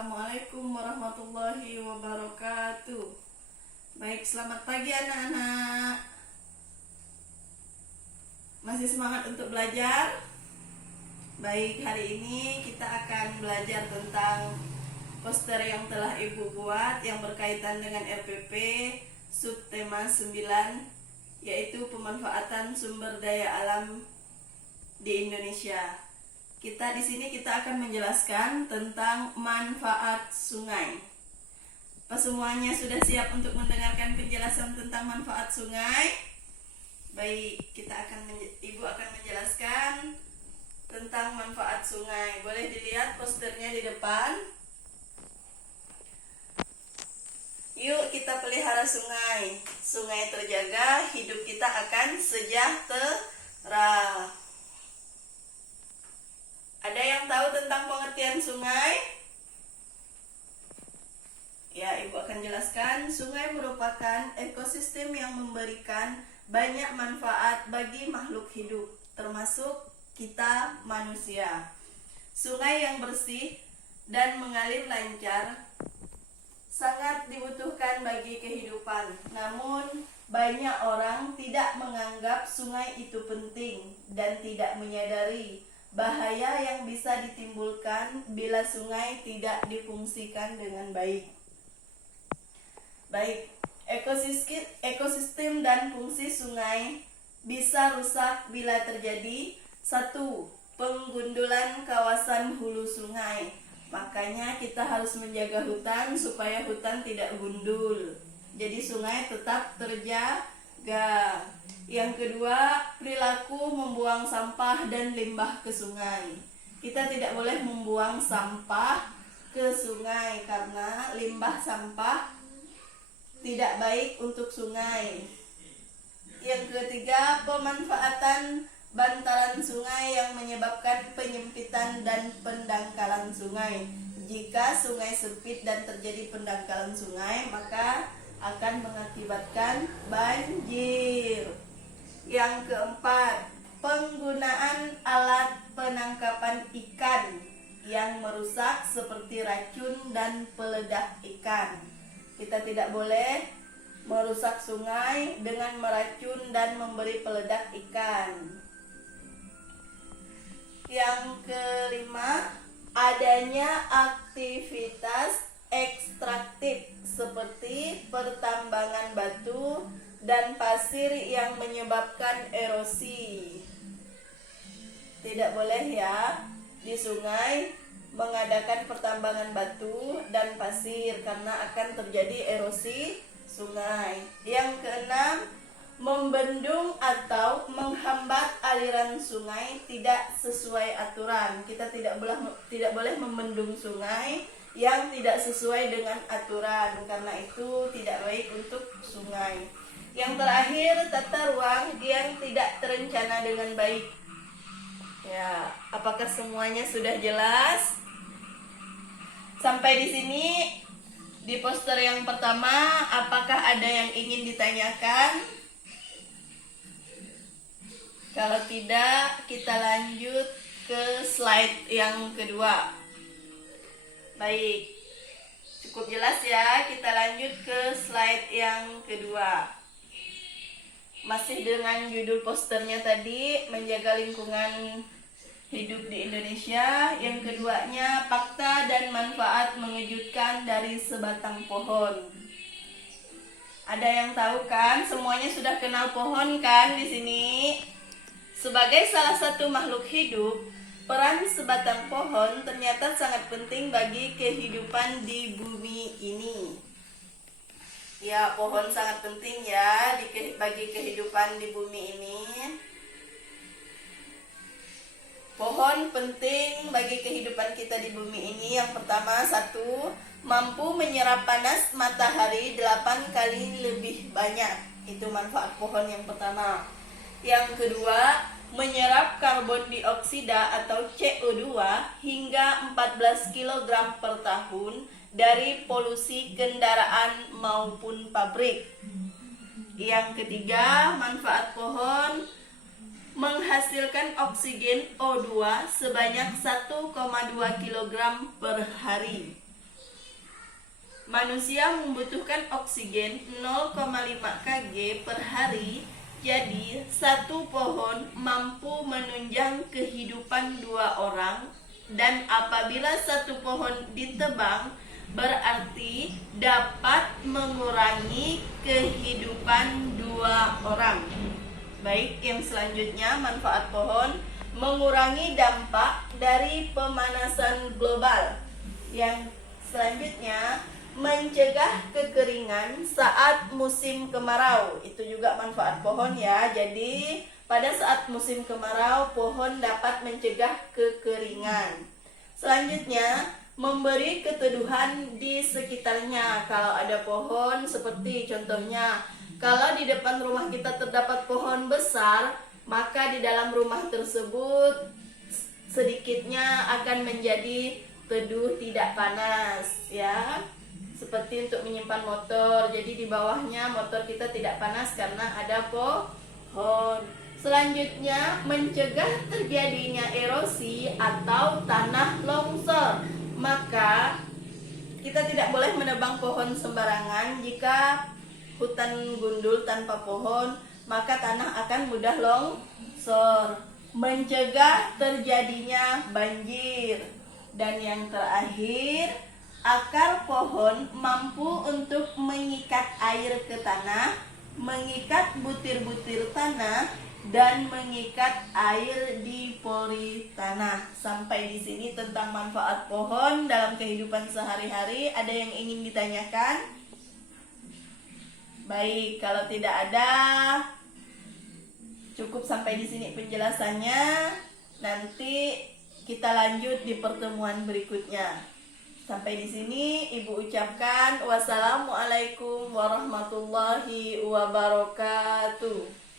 Assalamualaikum warahmatullahi wabarakatuh. Baik, selamat pagi anak-anak. Masih semangat untuk belajar? Baik, hari ini kita akan belajar tentang poster yang telah Ibu buat yang berkaitan dengan RPP subtema 9, yaitu pemanfaatan sumber daya alam di Indonesia. Di sini kita akan menjelaskan tentang manfaat sungai. Apa semuanya sudah siap untuk mendengarkan penjelasan tentang manfaat sungai? Baik, Ibu akan menjelaskan tentang manfaat sungai. Boleh dilihat posternya di depan. Yuk kita pelihara sungai. Sungai terjaga, hidup kita akan sejahtera. Ada yang tahu tentang pengertian sungai? Ya, Ibu akan jelaskan. Sungai merupakan ekosistem yang memberikan banyak manfaat bagi makhluk hidup, termasuk kita manusia. Sungai yang bersih dan mengalir lancar sangat dibutuhkan bagi kehidupan. Namun, banyak orang tidak menganggap sungai itu penting dan tidak menyadari bahaya yang bisa ditimbulkan bila sungai tidak difungsikan dengan baik. Ekosistem dan fungsi sungai bisa rusak bila terjadi 1. Penggundulan kawasan hulu sungai. Makanya kita harus menjaga hutan supaya hutan tidak gundul. Jadi sungai tetap terjaga. Yang kedua, perilaku membuang sampah dan limbah ke sungai. Kita tidak boleh membuang sampah ke sungai karena limbah sampah tidak baik untuk sungai. Yang ketiga, pemanfaatan bantaran sungai yang menyebabkan penyempitan dan pendangkalan sungai. Jika sungai sempit dan terjadi pendangkalan sungai, maka akan mengakibatkan banjir. Yang keempat, penggunaan alat penangkapan ikan yang merusak seperti racun dan peledak ikan. Kita tidak boleh merusak sungai dengan meracun dan memberi peledak ikan. Yang kelima, adanya aktivitas ekstraktif seperti pertambangan batu dan pasir yang menyebabkan erosi. Tidak boleh ya di sungai mengadakan pertambangan batu dan pasir karena akan terjadi erosi sungai. Yang keenam, membendung atau menghambat aliran sungai tidak sesuai aturan. Kita tidak boleh membendung sungai yang tidak sesuai dengan aturan, karena itu tidak baik untuk sungai. Yang terakhir, tata ruang yang tidak terencana dengan baik. Ya, apakah semuanya sudah jelas? Sampai di sini di poster yang pertama, apakah ada yang ingin ditanyakan? Kalau tidak, kita lanjut ke slide yang kedua. Baik, cukup jelas ya. Kita lanjut ke slide yang kedua. Masih dengan judul posternya tadi, menjaga lingkungan hidup di Indonesia. Yang keduanya, fakta dan manfaat mengejutkan dari sebatang pohon. Ada yang tahu kan? Semuanya sudah kenal pohon kan di sini? Sebagai salah satu makhluk hidup, peran sebatang pohon ternyata sangat penting bagi kehidupan di bumi ini. Ya, pohon sangat penting ya bagi kehidupan di bumi ini. Pohon penting bagi kehidupan kita di bumi ini. Yang pertama, 1, mampu menyerap panas matahari 8 kali lebih banyak. Itu manfaat pohon yang pertama. Yang kedua, menyerap karbon dioksida atau CO2 hingga 14 kg per tahun dari polusi kendaraan maupun pabrik. Yang ketiga, manfaat pohon menghasilkan oksigen O2 sebanyak 1,2 kg per hari. Manusia membutuhkan oksigen 0,5 kg per hari. Jadi, satu pohon mampu menunjang kehidupan 2 orang. Dan apabila satu pohon ditebang, berarti dapat mengurangi kehidupan 2 orang. Baik, yang selanjutnya manfaat pohon mengurangi dampak dari pemanasan global. Yang selanjutnya mencegah kekeringan saat musim kemarau. Itu juga manfaat pohon ya. Jadi pada saat musim kemarau, pohon dapat mencegah kekeringan. Selanjutnya, memberi keteduhan di sekitarnya. Kalau ada pohon, seperti contohnya, kalau di depan rumah kita terdapat pohon besar, maka di dalam rumah tersebut sedikitnya akan menjadi teduh, tidak panas ya. Seperti untuk menyimpan motor, jadi di bawahnya motor kita tidak panas karena ada pohon. Selanjutnya, mencegah terjadinya erosi atau tanah longsor. Maka kita tidak boleh menebang pohon sembarangan. Jika hutan gundul tanpa pohon, maka tanah akan mudah longsor. Mencegah terjadinya banjir. Dan yang terakhir, akar pohon mampu untuk mengikat air ke tanah, mengikat butir-butir tanah, dan mengikat air di pori tanah. Sampai di sini tentang manfaat pohon dalam kehidupan sehari-hari. Ada yang ingin ditanyakan? Baik, kalau tidak ada, cukup sampai di sini penjelasannya. Nanti kita lanjut di pertemuan berikutnya. Sampai di sini Ibu ucapkan wassalamualaikum warahmatullahi wabarakatuh.